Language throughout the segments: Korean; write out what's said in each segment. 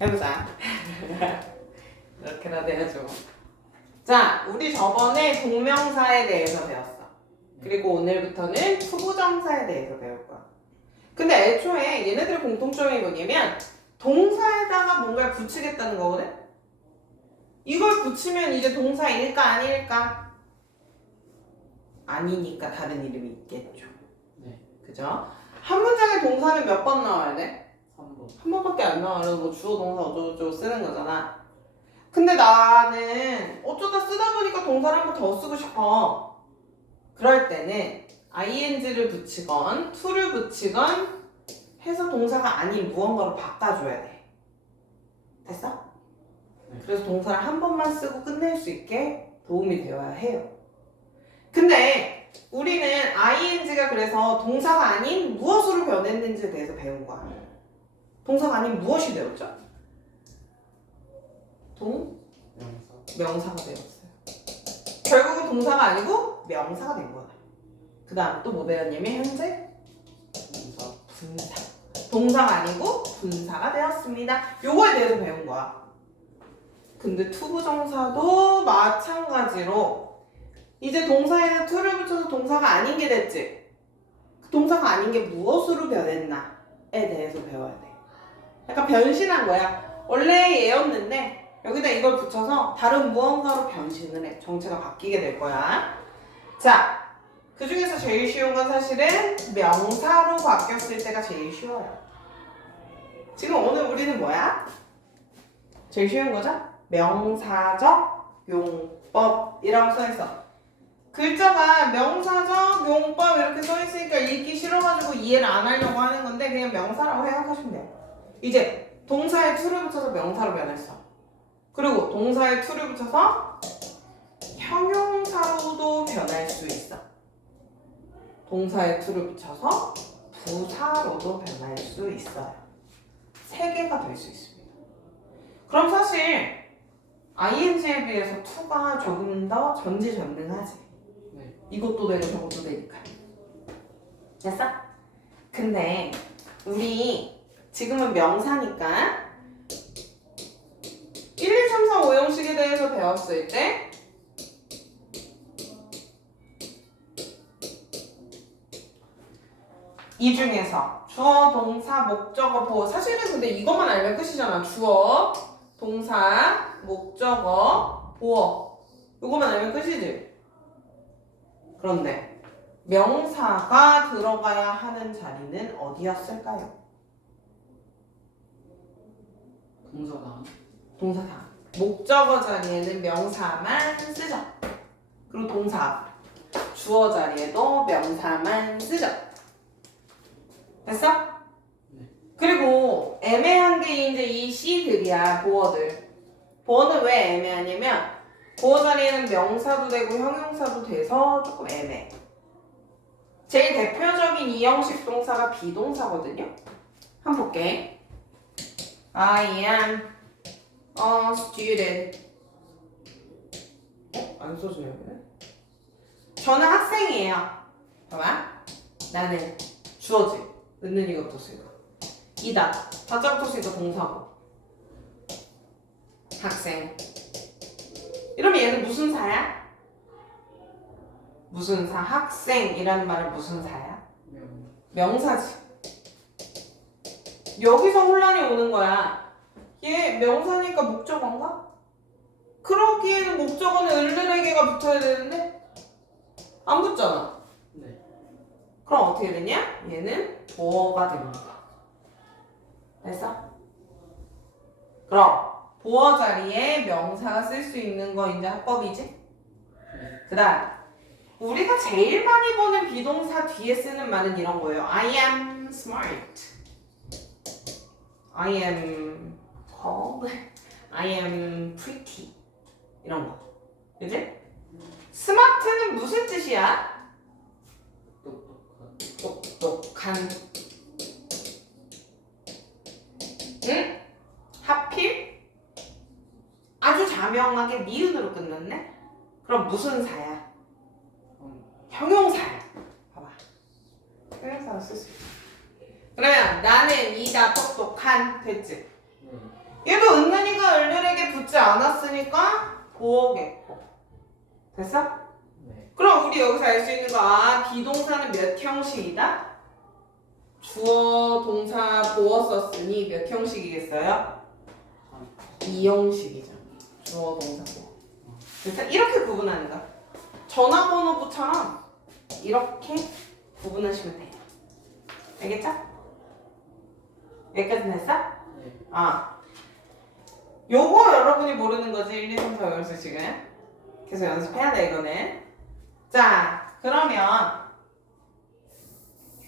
해보자. 이렇게라도 해줘. 자, 우리 저번에 동명사에 대해서 배웠어. 그리고 오늘부터는 투부정사에 대해서 배울 거야. 근데 애초에 얘네들의 공통점이 뭐냐면 동사에다가 뭔가를 붙이겠다는 거거든? 이걸 붙이면 이제 동사일까 아닐까? 아니니까 다른 이름이 있겠죠. 네. 그죠? 한 문장에 동사는 몇 번 나와야 돼? 3번. 한 번밖에 안 나와요. 뭐 주어 동사 어쩌고저쩌고 쓰는 거잖아. 근데 나는 어쩌다 쓰다 보니까 동사를 한 번 더 쓰고 싶어. 그럴 때는 ing를 붙이건 to를 붙이건 해서 동사가 아닌 무언가로 바꿔줘야 돼. 됐어? 네. 그래서 동사를 한 번만 쓰고 끝낼 수 있게 도움이 되어야 해요. 근데 우리는 ing가 그래서 동사가 아닌 무엇으로 변했는지에 대해서 배운 거야. 동사가 아닌 무엇이 되었죠? 동 명사. 명사가 되었어요. 결국은 동사가 아니고 명사가 된 거야. 그 다음 또 뭐 배웠냐면 현재 명사. 분사. 동사가 아니고 분사가 되었습니다. 요거에 대해서 배운 거야. 근데 투부정사도 마찬가지로 이제 동사에는 to를 붙여서 동사가 아닌 게 됐지. 그 동사가 아닌 게 무엇으로 변했나에 대해서 배워야 돼. 약간 변신한 거야. 원래 얘였는데 여기다 이걸 붙여서 다른 무언가로 변신을 해. 정체가 바뀌게 될 거야. 자, 그 중에서 제일 쉬운 건 사실은 명사로 바뀌었을 때가 제일 쉬워요. 지금 오늘 우리는 뭐야? 제일 쉬운 거죠? 명사적 용법이라고 써 있어. 글자가 명사적 용법 이렇게 써 있으니까 읽기 싫어가지고 이해를 안 하려고 하는 건데 그냥 명사라고 생각하시면 돼요. 이제 동사에 to를 붙여서 명사로 변했어. 그리고 동사에 to를 붙여서 형용사로도 변할 수 있어. 동사에 to를 붙여서 부사로도 변할 수 있어요. 세 개가 될 수 있습니다. 그럼 사실 ing에 비해서 to가 조금 더 전지전능하지. 네. 이것도 되고 저것도 되니까. 됐어? 근데 우리 지금은 명사니까 1, 2, 3, 4, 5형식에 대해서 배웠을 때 이 중에서 주어, 동사, 목적어, 보어. 사실은 근데 이것만 알면 끝이잖아. 주어, 동사, 목적어, 보어. 이것만 알면 끝이지. 그런데 명사가 들어가야 하는 자리는 어디였을까요? 동사다. 동사다. 목적어 자리에는 명사만 쓰죠. 그리고 동사 주어 자리에도 명사만 쓰죠. 됐어? 네. 그리고 애매한 게 이제 이 C들이야 보어들. 보어는 왜 애매하냐면 보어 자리에는 명사도 되고 형용사도 돼서 조금 애매해. 제일 대표적인 이 형식 동사가 비동사거든요. 한번 볼게. I am a student. 어? 안 써줘요, 그래? 저는 학생이에요. 봐봐. 나는 주어지. 있는 이것도 쓰고. 이다. 다짜부터 쓰니까 동사고. 학생. 이러면 얘는 무슨 사야? 무슨 사? 학생이라는 말은 무슨 사야? 명. 명사지. 여기서 혼란이 오는 거야. 얘 명사니까 목적어인가? 그러기에는 목적어는 을르에게가 붙어야 되는데 안 붙잖아. 네. 그럼 어떻게 되냐? 얘는 보어가 됩니다. 됐어? 그럼 보어 자리에 명사가 쓸 수 있는 거 이제 합법이지? 네. 그 다음 우리가 제일 많이 보는 비동사 뒤에 쓰는 말은 이런 거예요. I am smart. I am tall. I am pretty. 이런 거. 그지? 스마트는 무슨 뜻이야? 똑똑한. 응? 하필? 아주 자명하게 니은으로 끝났네? 그럼 무슨 사야? 형. 형용사야. 봐봐. 형용사로 쓸 수 있어. 그러면 나는 이다 똑똑한 됐지? 네. 않았으니까 보어겠고. 됐어? 네. 그럼 우리 여기서 알 수 있는 거, 아, 비동사는 몇 형식이다? 주어, 동사, 보어 썼으니 몇 형식이겠어요? 이 형식이죠. 주어, 동사, 보어. 그래서 이렇게 구분하는 거야. 전화번호부처럼 이렇게 구분하시면 돼요. 알겠죠? 여기까지 됐어? 네. 아. 요거 여러분이 모르는 거지. 1, 2, 3, 4, 5, 6 지금. 계속 연습해야 돼, 이거는. 자, 그러면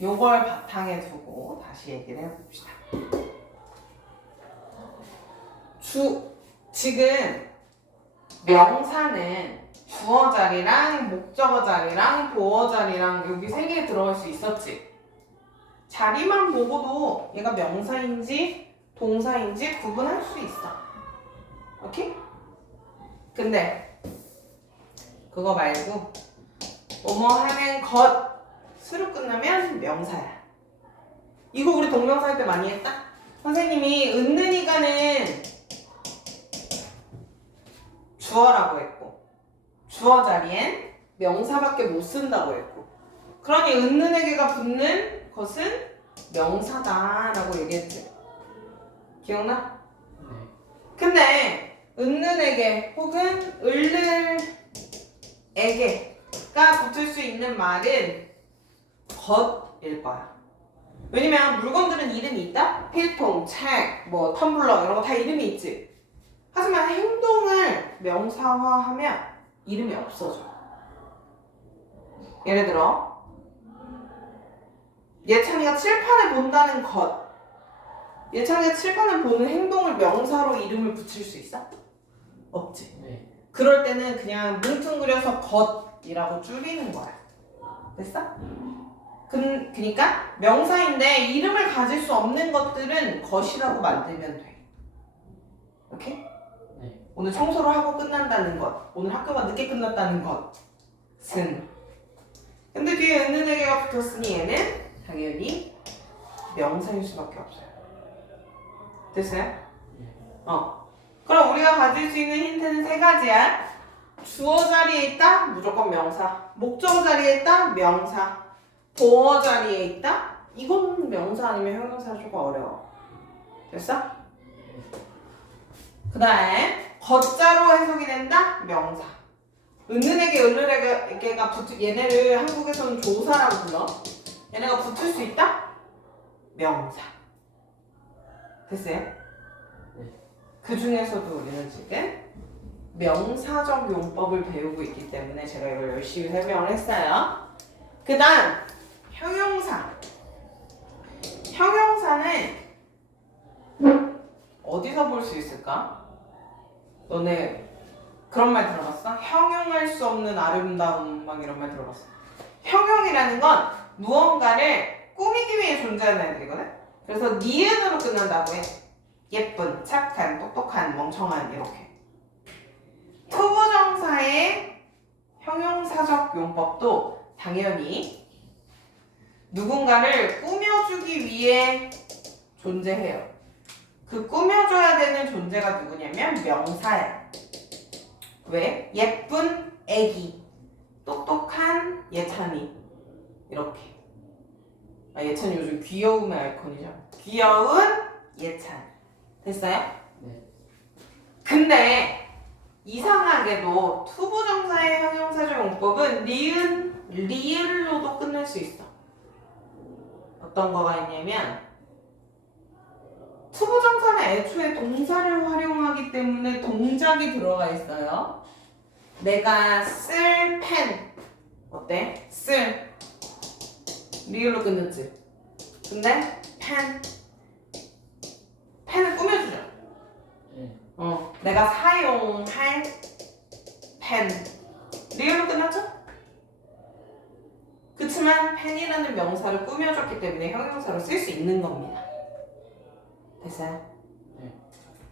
요걸 바탕에 두고 다시 얘기를 해봅시다. 주, 지금 명사는 주어 자리랑 목적어 자리랑 보어 자리랑 여기 세 개 들어갈 수 있었지. 자리만 보고도 얘가 명사인지 동사인지 구분할 수 있어. 오케이? 근데 그거 말고 뭐뭐 하는 것으로 끝나면 명사야. 이거 우리 동명사 할 때 많이 했다? 선생님이 은근히가는 주어라고 했고 주어 자리엔 명사밖에 못 쓴다고 했고 그러니 은는에게가 붙는 것은 명사다라고 얘기했지. 기억나? 네. 근데 은는에게 혹은 을는에게가 붙을 수 있는 말은 것일 거야. 왜냐면 물건들은 이름이 있다? 필통, 책, 뭐 텀블러 이런 거 다 이름이 있지. 하지만 행동을 명사화하면 이름이 없어져. 예를 들어 예찬이가 칠판을 본다는 것. 예찬이가 칠판을 보는 행동을 명사로 이름을 붙일 수 있어? 없지. 네. 그럴 때는 그냥 뭉뚱그려서 것이라고 줄이는 거야. 됐어? 그, 그니까 명사인데 이름을 가질 수 없는 것들은 것이라고 만들면 돼. 오케이? 네. 오늘 청소를 하고 끝난다는 것, 오늘 학교가 늦게 끝났다는 것은. 근데 뒤에 은은에게가 붙었으니 얘는 당연히 명사일 수밖에 없어요. 됐어요? 네. 어. 그럼 우리가 가질 수 있는 힌트는 세 가지야. 주어 자리에 있다? 무조건 명사. 목적어 자리에 있다? 명사. 보어 자리에 있다? 이건 명사 아니면 형용사 조금 어려워. 됐어? 그 다음에 거자로 해석이 된다? 명사. 은은에게 을을에게가 붙 얘네를 한국에서는 조사라고 불러. 얘네가 붙을 수 있다? 명사. 됐어요? 네. 그 중에서도 우리는 지금 명사적 용법을 배우고 있기 때문에 제가 이걸 열심히 설명을 했어요. 그 다음, 형용사. 형용사는 어디서 볼 수 있을까? 너네 그런 말 들어봤어? 형용할 수 없는 아름다움 막 이런 말 들어봤어? 형용이라는 건 무언가를 꾸미기 위해 존재하는 애들이거든? 그래서 니은으로 끝난다고 해. 예쁜, 착한, 똑똑한, 멍청한 이렇게. 투부정사의 형용사적 용법도 당연히 누군가를 꾸며주기 위해 존재해요. 그 꾸며줘야 되는 존재가 누구냐면 명사야. 왜? 예쁜 애기, 똑똑한 예찬이 이렇게. 아, 예찬이 요즘 귀여움의 아이콘이죠. 귀여운 예찬. 됐어요? 네. 근데 이상하게도 투부정사의 형용사적 용법은 리은, 리을로도 끝낼 수 있어. 어떤 거가 있냐면 투부정사는 애초에 동사를 활용하기 때문에 동작이 들어가 있어요. 내가 쓸 펜. 어때? 쓸. 리을로 끝냈지. 근데 펜. 펜을 꾸며주죠. 네. 어, 내가 사용할 펜. 리얼로 끝났죠? 그치만 펜이라는 명사를 꾸며줬기 때문에 형용사로 쓸 수 있는 겁니다. 됐어요? 네.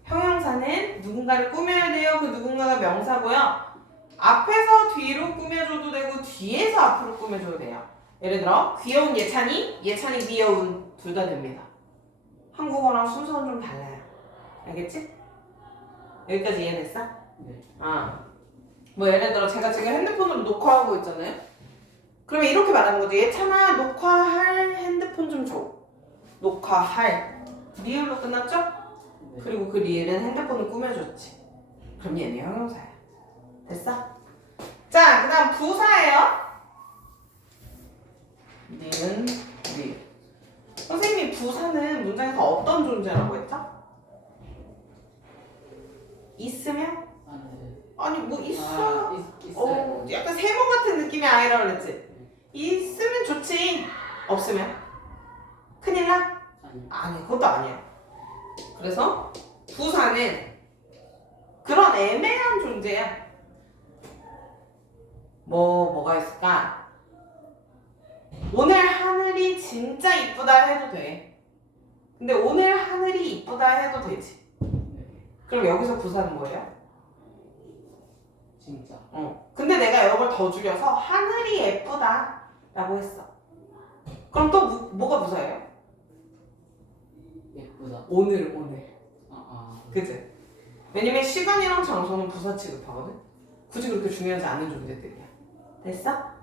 형용사는 누군가를 꾸며야 돼요. 그 누군가가 명사고요. 앞에서 뒤로 꾸며줘도 되고 뒤에서 앞으로 꾸며줘도 돼요. 예를 들어 귀여운 예찬이, 예찬이 귀여운 둘 다 됩니다. 한국어랑 순서는 좀 달라요. 알겠지? 여기까지 이해됐어? 네. 아. 뭐 예를 들어 제가 지금 핸드폰으로 녹화하고 있잖아요. 그러면 이렇게 말하는 거죠. 예찬아 녹화할 핸드폰 좀 줘. 녹화할. 리을로 끝났죠? 네. 그리고 그 리을은 핸드폰을 꾸며줬지. 그럼 얘는 형용사야. 됐어? 자, 그 다음 부사예요. 니은, 리. 선생님이 부사는 문장에서 어떤 존재라고 했죠? 있으면? 아. 아니 뭐 있어. 아, 있, 있어요. 어, 약간 세모 같은 느낌이 아니라 그랬지. 있으면 좋지. 없으면 큰일 나? 아니. 아니, 그것도 아니야. 그래서 부사는 그런 애매한 존재야. 뭐 뭐가 있을까? 오늘 하늘이 진짜 이쁘다 해도 돼. 근데 오늘 하늘이 이쁘다 해도 되지. 네. 그럼 여기서 부사는 뭐예요? 진짜. 어. 근데 내가 이걸 더 줄여서 하늘이 예쁘다 라고 했어. 그럼 또 무- 뭐가 부사예요? 예쁘다. 오늘 오늘. 아, 아. 그지? 왜냐면 시간이랑 장소는 부사 취급하거든. 굳이 그렇게 중요하지 않은 존재들이야. 됐어?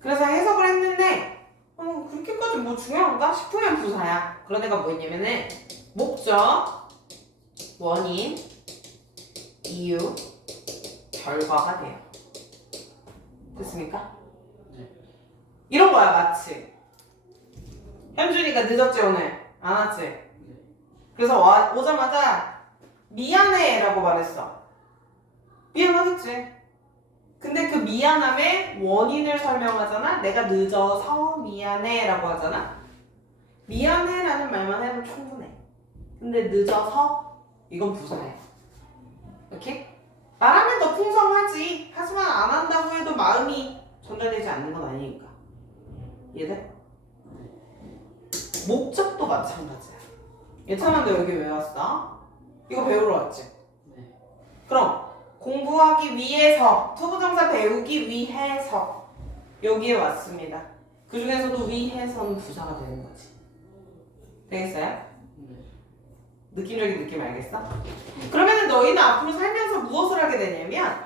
그래서 해석을 했는데 어 그렇게까지 뭐 중요한가 싶으면 부사야. 그런 애가 뭐였냐면은 목적, 원인, 이유, 결과가 돼요. 됐습니까? 네. 이런 거야 마치 현준이가 늦었지 오늘 안 왔지? 네. 그래서 와, 오자마자 미안해라고 말했어. 미안하겠지. 근데 그 미안함의 원인을 설명하잖아. 내가 늦어서 미안해라고 하잖아. 미안해라는 말만 해도 충분해. 근데 늦어서 이건 부사해. 이렇게 말하면 더 풍성하지. 하지만 안 한다고 해도 마음이 전달되지 않는 건 아니니까. 이해돼? 목적도 마찬가지야. 예찬아 너 여기 왜 왔어? 이거 배우러 왔지? 네. 그럼 공부하기 위해서 투부정사 배우기 위해서 여기에 왔습니다. 그 중에서도 위해서는 부사가 되는 거지. 되겠어요? 네. 느낌적인 느낌 알겠어? 그러면은 너희는 앞으로 살면서 무엇을 하게 되냐면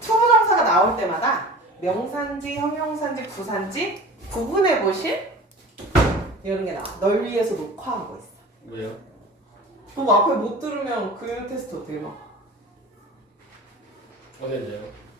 투부정사가 나올 때마다 명사인지 형용사인지 부사인지 구분해 보실 이런 게 나와. 널 위해서 녹화하고 있어. 왜요? 너 앞에 못 들으면 그 테스트 어떻게 막? 어디에요?